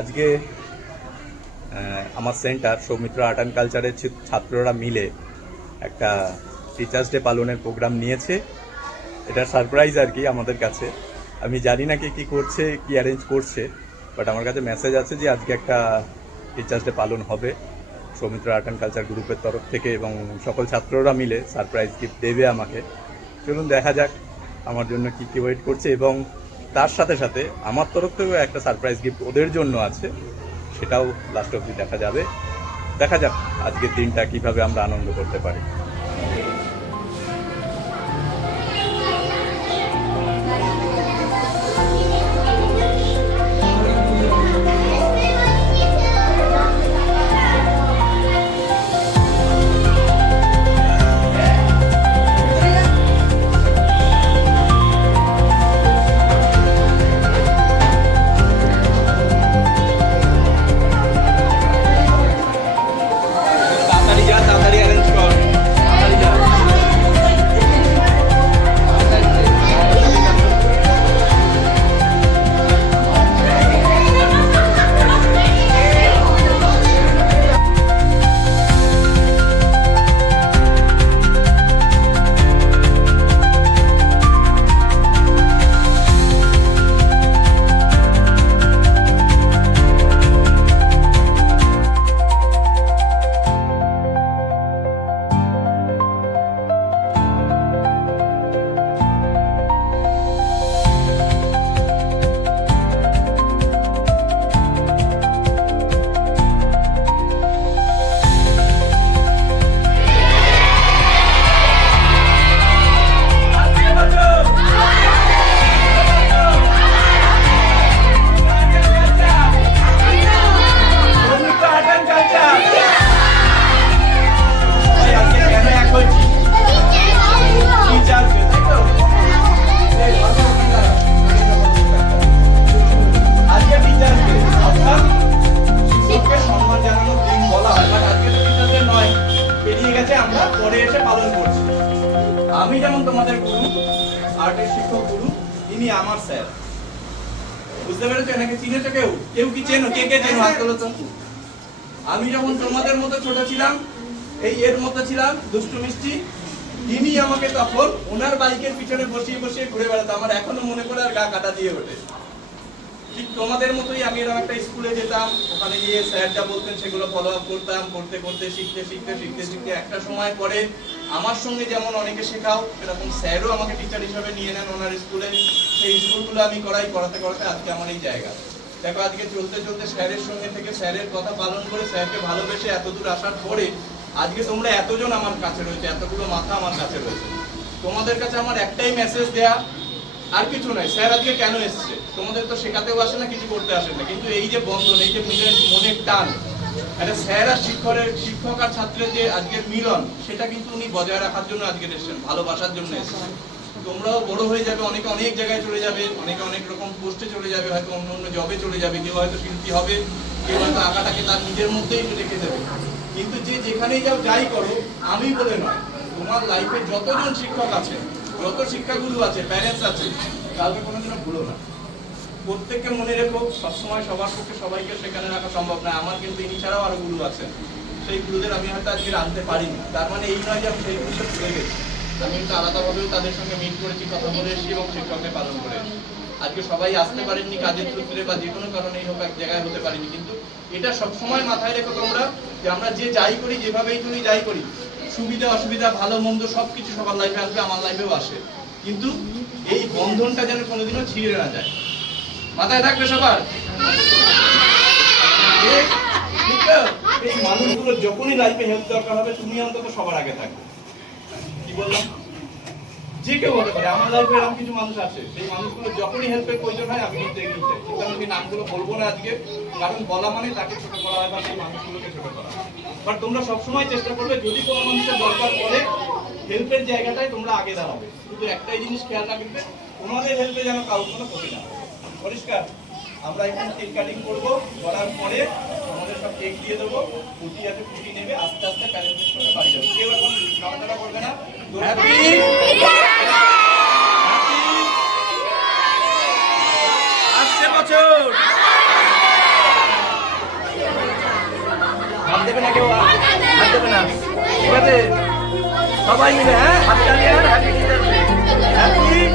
আজকে আমার centre Soumitra art and কালচারের ছাত্ররা মিলে একটা টিচার্স ডে পালনের প্রোগ্রাম নিয়েছে। এটা সারপ্রাইজ আর কি আমাদের কাছে। আমি জানি না কে কী করছে, কি অ্যারেঞ্জ করছে বাট আমার কাছে মেসেজ আছে যে আজকে একটা টিচার্স ডে পালন হবে। সৌমিত্র আর্ট অ্যান্ড কালচার গ্রুপের তরফ থেকে এবং সকল ছাত্ররা মিলে সারপ্রাইজ গিফট দেবে আমাকে। চলুন দেখা যাক আমার জন্য কি কি ওয়েট করছে এবং তার সাথে সাথে আমার তরফ থেকেও একটা সারপ্রাইজ গিফট ওদের জন্য আছে। সেটাও লাস্ট অবধি দেখা যাবে। দেখা যাক আজকের দিনটা কীভাবে আমরা আনন্দ করতে পারি। বুঝতে পেরেছ? এনাকে চিনেছো কেউ? কেউ কি চেনো? কে কে চেনো? হাত তো। আমি যখন তোমাদের মতো ছোট ছিলাম, এই এর মতো ছিলাম, দুষ্টু মিষ্টি তিনি আমাকে তখন ওনার বাইকের পিছনে বসিয়ে বসিয়ে ঘুরে বেড়াতো। আমার এখনও মনে পড়ে আর গা কাটা দিয়ে ওঠে। ঠিক তোমাদের মতোই আমি এরকম একটা স্কুলে যেতাম, ওখানে গিয়ে স্যার যা বলতেন, সেগুলো ফলো আপ করতাম, করতে করতে, শিখতে শিখতে শিখতে শিখতে একটা সময় পরে আমার সঙ্গে যেমন অনেকে শেখাও এরকম স্যারও আমাকে টিচার হিসেবে নিয়ে নেন ওনার স্কুলে। সেই স্কুলগুলো আমি করাই, করাতে করাতে আজকে আমার এই জায়গা। দেখো, আজকে চলতে চলতে স্যারের সঙ্গে থেকে স্যারের কথা পালন করে স্যারকে ভালোবেসে এত দূর আসার পরে আজকে তোমরা এতজন আমার কাছে রয়েছে, এতগুলো মাথা আমার কাছে রয়েছে। তোমাদের কাছে আমার একটাই মেসেজ দেয়া আর কিছু নয় স্যার আজকে কেন এসছে? তোমাদের তো শেখাতেও আসে না, কিছু করতে আসে না। কিন্তু এই যে বন্ধন, এই যে মিলের মনের টান, একটা স্যার আর শিক্ষকের শিক্ষক আর ছাত্রের যে আজকের মিলন, সেটা কিন্তু উনি বজায় রাখার জন্য আজকে এসেছেন, ভালোবাসার জন্য এসেছেন। তোমরাও বড় হয়ে যাবে, অনেকে অনেক জায়গায় চলে যাবে, অনেকে অনেক রকম পোস্টে চলে যাবে, হয়তো অন্য অন্য জবে চলে যাবে, কেউ হয়তো শিল্পী হবে, কেউ হয়তো আঁকাটাকে তার নিজের মধ্যেই রেখে দেবে। কিন্তু যে যেখানেই যাও, যাই করো, আমি বলে নয়, তোমার লাইফে যতজন শিক্ষক আছে যত শিক্ষাগুরু আছে প্যারেন্টস আছে। কাউকে কোনোদিনও ভুলো না। প্রত্যেককে মনে রেখো, সবসময় সবার পক্ষে সবাইকে সেখানে রাখা সম্ভব নয় আমার কিন্তু ইনি ছাড়াও আরও গুরু আছেন। সেই গুরুদের আমি হয়তো আজকে আনতে পারিনি। তার মানে এই নয় যে আমি সেই গুরুদের ভুলে গেছি। আমি কিন্তু আলাদাভাবেও তাদের সঙ্গে মিট করেছি, কথা বলে এসেছি এবং শিক্ষককে পালন করে আজকে সবাই আসতে পারেননি কাজের সূত্রে বা যে কোনো কারণেই হোক, এক জায়গায় হতে পারিনি। কিন্তু এটা সবসময় মাথায় রেখো তোমরা যে আমরা যে যাই করি, যেভাবেই তুমি যাই করি সুবিধা, অসুবিধা, ভালো, মন্দ সবকিছু সবার লাইফে আসবে, আমার লাইফেও আসে। কিন্তু এই বন্ধনটা যেন কোনোদিনও ছিঁড়ে না যায়। মাথায় থাকবে সবার? এই মানুষগুলো যখনই লাইফে হেল্প দরকার হবে, তুমি অন্তত সবার আগে থাকবে। কি বললাম? যে কেউ হতে পারে। আমার লাইফে এরকম কিছু মানুষ আছে। সেই মানুষগুলো যখনই হেল্পের প্রয়োজন হয়, আমি কিন্তু এগিয়ে যাই। কিন্তু আমি নামগুলো বলব না আজকে। কারণ বলা মানে তাকে ছোট করা হয় বা সেই মানুষগুলোকে ছোট করা বাট তোমরা সবসময় চেষ্টা করবে, যদি কোনো মানুষের দরকার পড়ে হেল্পের জায়গাটায় তোমরা আগে দাঁড়াবে। শুধু একটাই জিনিস খেয়াল রাখবে তোমাদের হেল্পে যেন কারোর কোনো ক্ষতি না পরিষ্কার? আমরা এখন কেক কাটিং করব। করার পরে তোমাদের সব কেক দিয়ে দেবো। ফুটি আছে ফুটি নেবে, আস্তে আস্তে প্যারেন্টদের করে বাড়ি যাবে। কেউ এখন নাড়াচাড়া করবে না। প্রচুর হাত না কেউ? হাত দেবে না। ঠিক আছে। সবাই মিলে হ্যাঁ? হাত চালিয়ে হ্যাপি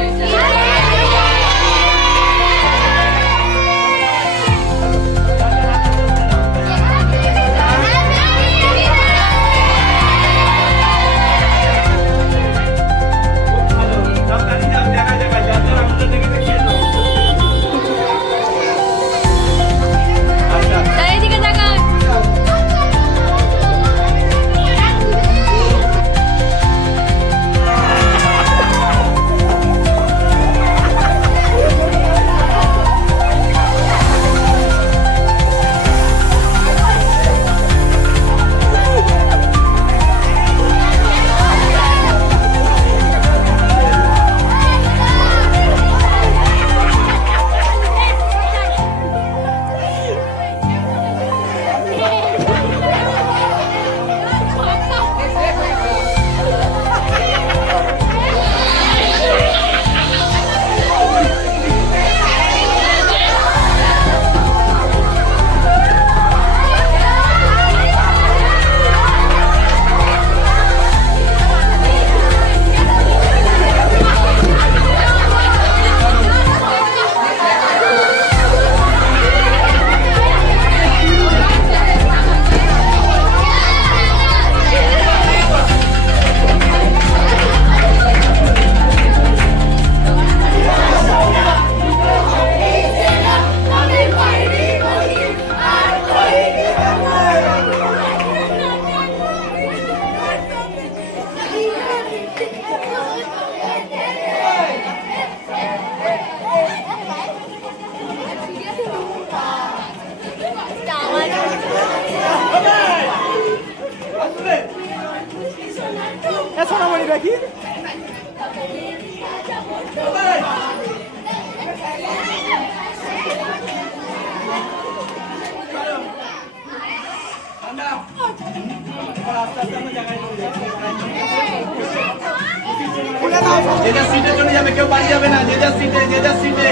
যে যার সিটে চলে যাবে, কেউ বাড়ি যাবে না। যে যার সিটে যে যার সিটে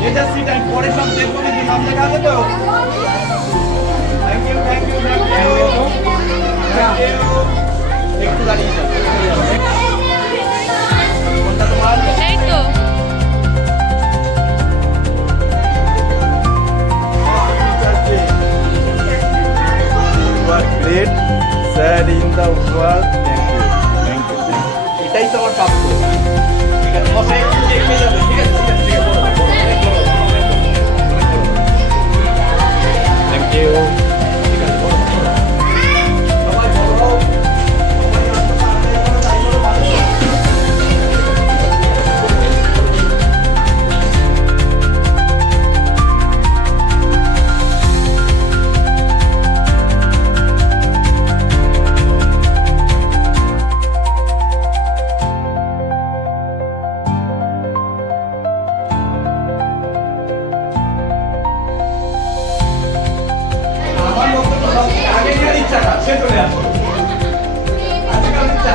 যে যার সিট আমি পরে সব দেখব কিন্তু নাম লেখা আছে তো। Thank you thank you thank you একটু দাঁড়িয়ে। টাকা সে চলে আসবে আজকাল আচ্ছা,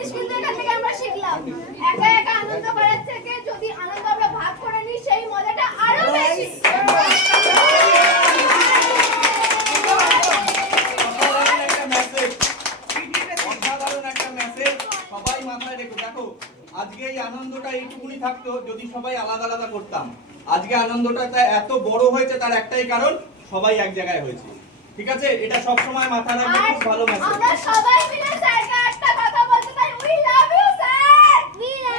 জিনিস কিন্তু এখান থেকে আমরা শিখলাম। একা একা আনন্দ করার থেকে যদি আনন্দ আমরা ভাগ করে নিই সেই মজাটা আরও বেশি। অসাধারণ একটা message। অসাধারণ একটা message। সবাই মাথায় রেখো। দেখো আজকে এই আনন্দটা এইটুকুনি থাকতো যদি সবাই আলাদা আলাদা করতাম। আজকে আনন্দটা এত বড় হয়েছে তার একটাই কারণ সবাই এক জায়গায় হয়েছে। ঠিক আছে? এটা সব সময় মাথায় রাখবে খুব ভালো মেসেজ আমরা সবাই মিলে স্যারকে একটা কথা বলতে চাই we love you sir we love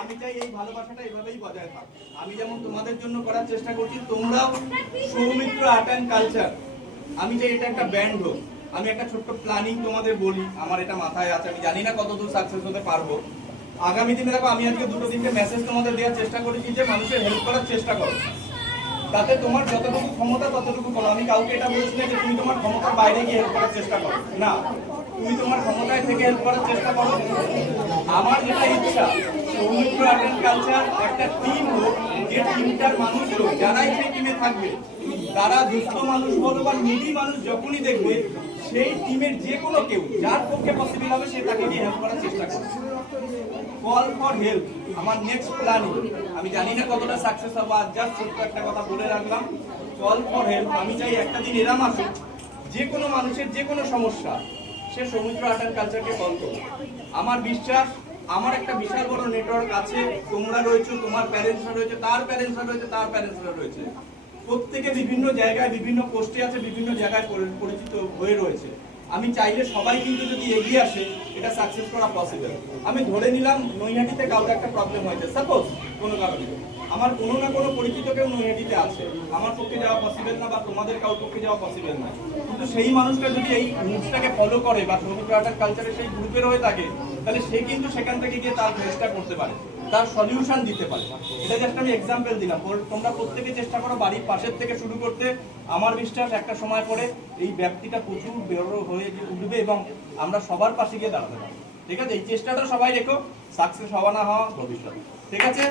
আমি চাই এই ভালোবাসাটা এভাবেই বজায় থাক আমি যেমন তোমাদের জন্য করার চেষ্টা করছি, তোমরাও সৌমিত্র আর্ট অ্যান্ড কালচার আমি যে এটা একটা ব্যান্ড হোক, আমি একটা ছোট্ট প্ল্যানিং তোমাদের বলি, আমার এটা মাথায় আছে, আমি জানি না কতদূর সাকসেস হতে পারব। আগামী দিনে দেখো, আমি আজকে দুটো তিনটে মেসেজ তোমাদের দেওয়ার চেষ্টা করেছি যে মানুষের হেল্প করার চেষ্টা করো। তাতে তোমার যতটুকু ক্ষমতা, ততটুকু করো আমি কাউকে এটা বলছি না যে তুমি তোমার ক্ষমতার বাইরে গিয়ে হেল্প করার চেষ্টা করো। না, তুমি তোমার ক্ষমতায় থেকে হেল্প করার চেষ্টা করো। আমার যেটা ইচ্ছা সৌমিত্র আর্ট কালচার একটা টিম হোক, যে টিমটার মানুষ হোক, যারাই সেই টিমে থাকবে, তারা দুস্থ মানুষ বলো বা নিডি মানুষ যখনই দেখবে, সেই টিমের যে কোনো কেউ, যার পক্ষে পসিবল হবে, সে তাকে নিয়ে হেল্প করার চেষ্টা করবে। কল ফর হেল্প আমার নেক্সট প্ল্যানিং আমি জানি না কতটা সাকসেস হব, আজ জাস্ট ছোট্ট একটা কথা বলে রাখলাম। কল ফর হেল্প আমি চাই একটা দিন এরাম আসুক, যে কোনো মানুষের যে কোনো সমস্যা, সে সমুদ্র আর্ট কালচারকে কল করবে আমার বিশ্বাস আমার একটা বিশাল বড় নেটওয়ার্ক আছে, তোমরা রয়েছে, তোমার প্যারেন্টসরা রয়েছে, তার প্যারেন্টসরা রয়েছে, তার প্যারেন্টসরা রয়েছে। প্রত্যেকে বিভিন্ন জায়গায়, বিভিন্ন পোস্টে আছে, বিভিন্ন জায়গায় পরিচিত হয়ে রয়েছে। আমি চাইলে সবাই কিন্তু যদি এগিয়ে আসে, এটা সাকসেস করা পসিবল আমি ধরে নিলাম নৈহাটিতে কাউকে একটা প্রবলেম হয়েছে। সাপোজ কোনো কারণে। আমার কোনো না কোনো পরিচিত কেউ নৈহাটিতে আছে। আমার পক্ষে যাওয়া পসিবল না বা তোমাদের কারোর পক্ষে যাওয়া পসিবল না। কিন্তু সেই মানুষটা যদি এই নিউজটাকে ফলো করে বা সমুদ্র আর্টার কালচারের সেই গ্রুপের হয়ে থাকে, তাহলে সে কিন্তু সেখান থেকে গিয়ে তার চেষ্টা করতে পারে, তার সলিউশন দিতে পারে। এটা জাস্ট আমি এক্সাম্পল দিলাম। তোমরা প্রত্যেকে চেষ্টা করো বাড়ির পাশের থেকে শুরু করতে। আমার বিশ্বাস একটা সময় পরে এই ব্যক্তিটা প্রচুর বড় হয়ে উঠবে এবং আমরা সবার পাশে গিয়ে দাঁড়াতে পারব। ঠিক আছে এই চেষ্টাটা সবাই দেখো সাকসেস হওয়া না হওয়া ভবিষ্যৎ। ঠিক আছে?